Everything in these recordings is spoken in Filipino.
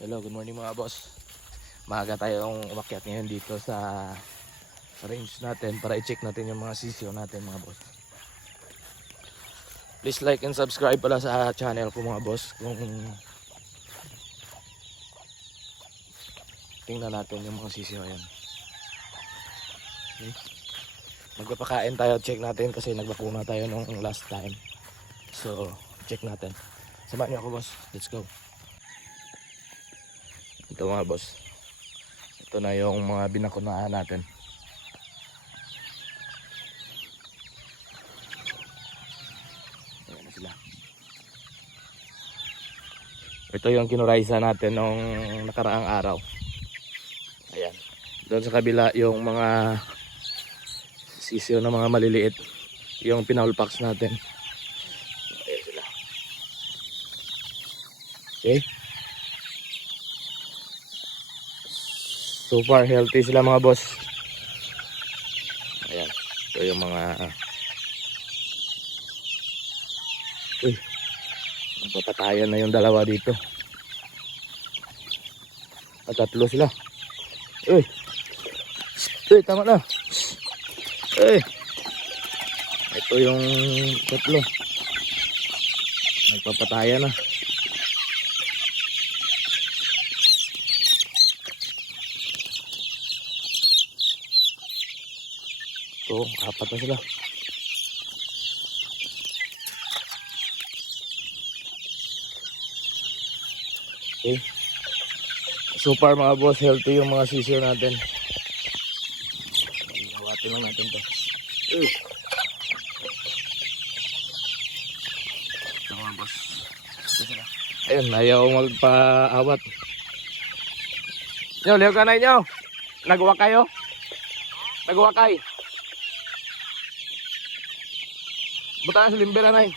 Hello, good morning mga boss. Maaga tayong umakyat ngayon dito sa range natin para i-check natin yung mga sisiyo natin mga boss. Please like and subscribe pala sa channel ko mga boss kung tingnan natin yung mga sisiyo yan. Okay. Magpapakain tayo, check natin kasi nagbakuna tayo nung last time. So, check natin. Samahan niyo ako boss, let's go. Ito mga boss. Ito na yung mga binakunaan natin. Ayan na sila. Ito yung kinuraysa natin nung nakaraang araw. Ayan. Doon sa kabila yung mga sisiyo na mga maliliit. Yung pinaulpax natin. Ayan sila. Okay. So far healthy sila mga boss. Ayan. Ito yung mga napapatayan na yung dalawa dito. At tatlo sila. Uy. Uy, tama na. Uy. Ito yung tatlo. Nagpapatayan na. Ito, apat na sila. Okay. So far mga boss, healthy yung mga sisiyo natin. Hawatin lang natin to. Ito mga boss. Ito sila. Ayun, ayaw magpa-awat. Nyo, liyaw ka na inyo. Nagawa kayo? Nagawa kayo? Buta na sa limbera na eh.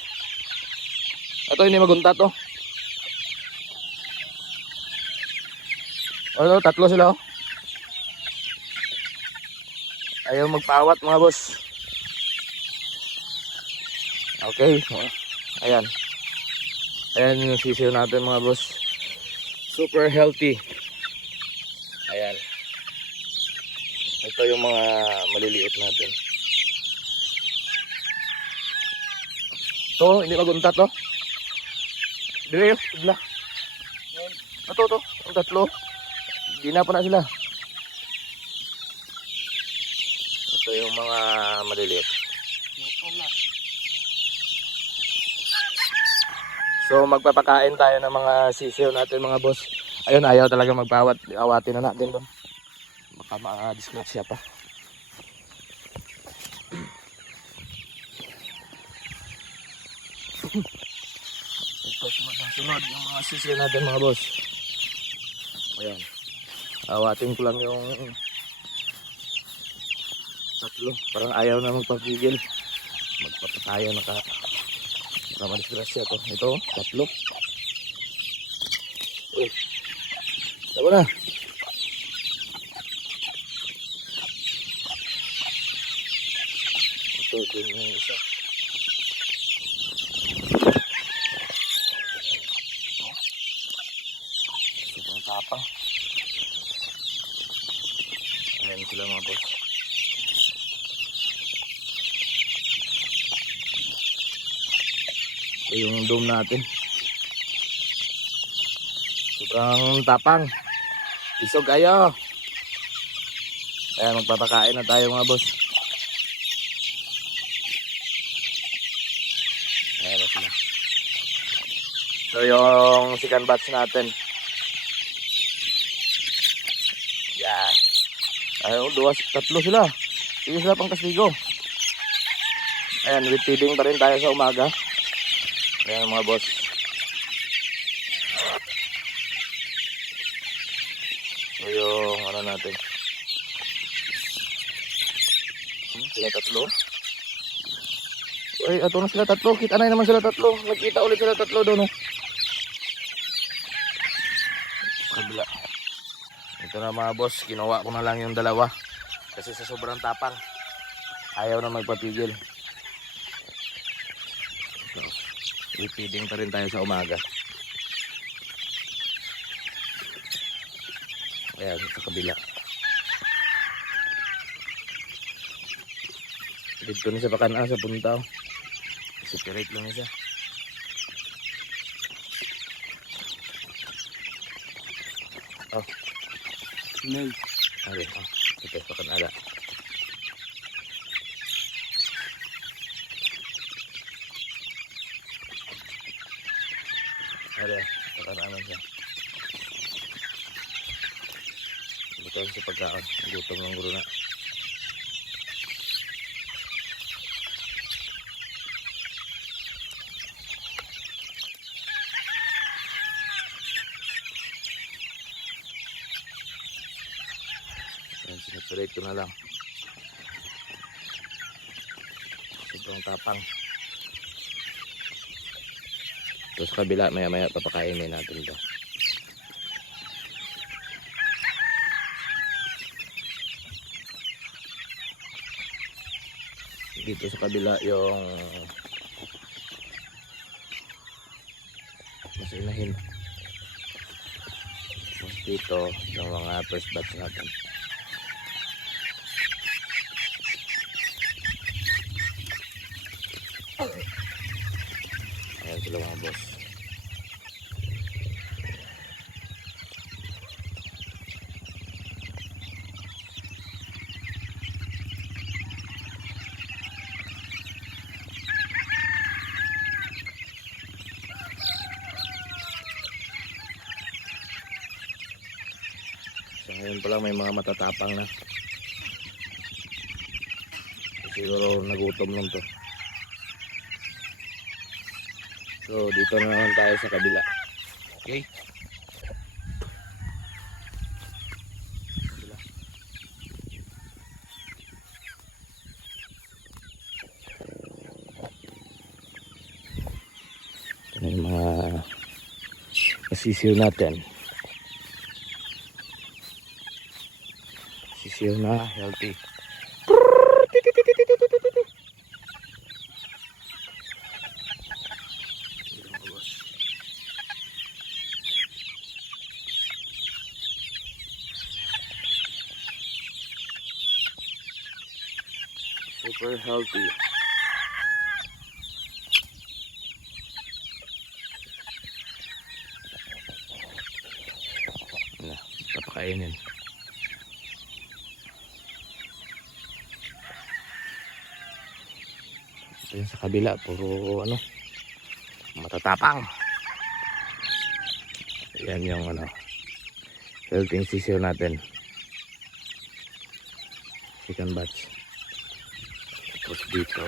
Ito hindi magunta to. Ano, tatlo sila oh. Ayaw magpaawat mga boss. Okay. Ayan. Ayan yung sisiyo natin mga boss. Super healthy. Ayan. Ito yung mga maliliit natin. Ito, hindi magunta to. Dire, bigla. Ito, ang tatlo. Hindi na pa na sila. Ito yung mga maliliit. So magpapakain tayo ng mga sisiyo natin mga boss. Ayun, ayaw talaga magpawat. Awatin na natin doon. Baka ma-disgrasya pa. Ito sunod yung mga sisiyo natin mga boss. Ayan. Awatin ko lang yung tatlo. Parang ayaw na magpapigil. Magpapataya na madisgrasya to. Ito, tatlo. Uy. Tama na. Ito din yung isa. Sobrang tapang. Ayan sila mga boss. Ito yung dome natin. Sobrang tapang. Isog kayo. Ayan, magpapakain na tayo mga boss. Ayan na sila. So yung second batch natin. Yeah. Ayun, tatlo sila. Sige sila pang kastigo. Ayan, with feeding pa rin tayo sa umaga. Ayan mga boss. So yung ano natin. Sila tatlo. Uy, ato na sila tatlo. Kita na naman sila tatlo. Nagkita ulit sila tatlo doon. Kabila. Ito na mga boss. Ginawa ko na lang yung dalawa. Kasi sa sobrang tapang. Ayaw na magpapigil. So, i-feeding pa rin tayo sa umaga. Ayan, sa kabila. Dito na sa Bacanang sa punta. Separate lang isa. Oh. Nel. Ari, oh. Ito, Bacanang. Ari, Bacanang siya. Gutom sa pagkaon. Gutom ng guro na. Ayan, sineperate ko na lang. Sobrang tapang. Ito sa kabila, maya maya papakainin natin ito. Dito sa kabila yung mas inahin. Mas dito yung mga first batch natin. Ayan sila mga boss. So ngayon pa lang may mga matatapang na. Siguro nagutom lang to. So dito na naman tayo sa kabila. Okay. Kabila. Ito na yung mga nasisiw natin. Sisiw na healthy. Super healthy. Na, papakainin. Ito yung sa kabila, puro ano, matatapang. Yan yung ano, healthy sisiyo natin. Second batch. Tapos dito.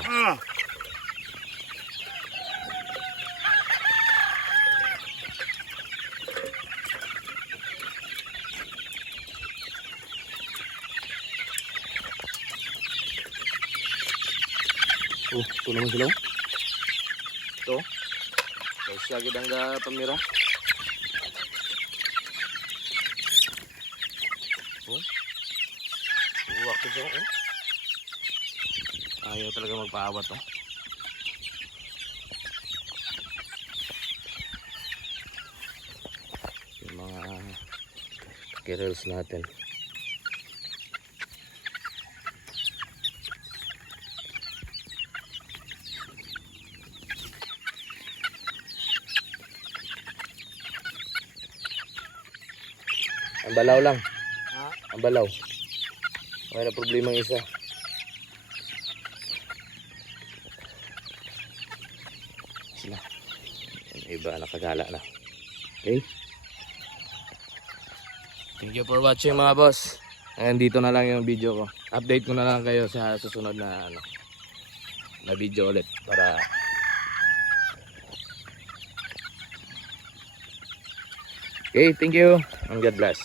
Ito naman sila. Ito. Guys, sagid ang pamira. Uwak ko siya. Ayaw talaga magpaawat to. Yung mga girls natin. Ang balaw lang. Ha? Ang balaw. May na problema ng isa. Sila. Yung iba nakagala na. Okay? Thank you for watching mga boss. Hanggang dito na lang yung video ko. Update ko na lang kayo sa susunod na na video ulit para okay, thank you and God bless.